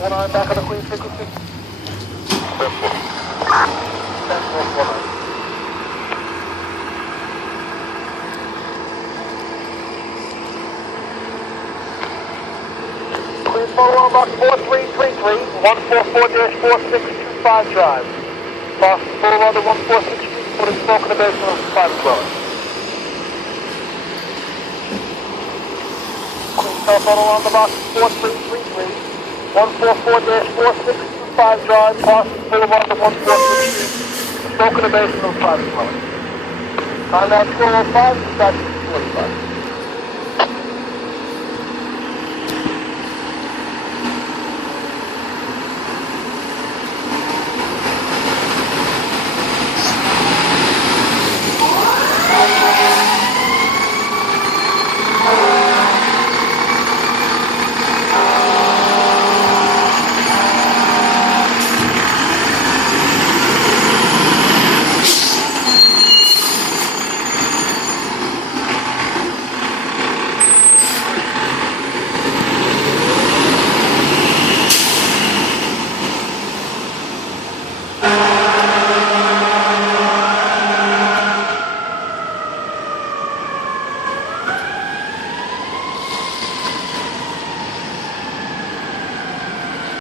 One eye back on the Queen frequency. 10-4. Queen follow on box 4333, 144-4625 drive. Boston full on the 146 Street, putting smoke in the basement of the private floor. Queen telephone along the box 4333, 144-4625 drive, Boston Boulevard to 146 Street, smoke in the basement of the private floor. On that 205, dispatch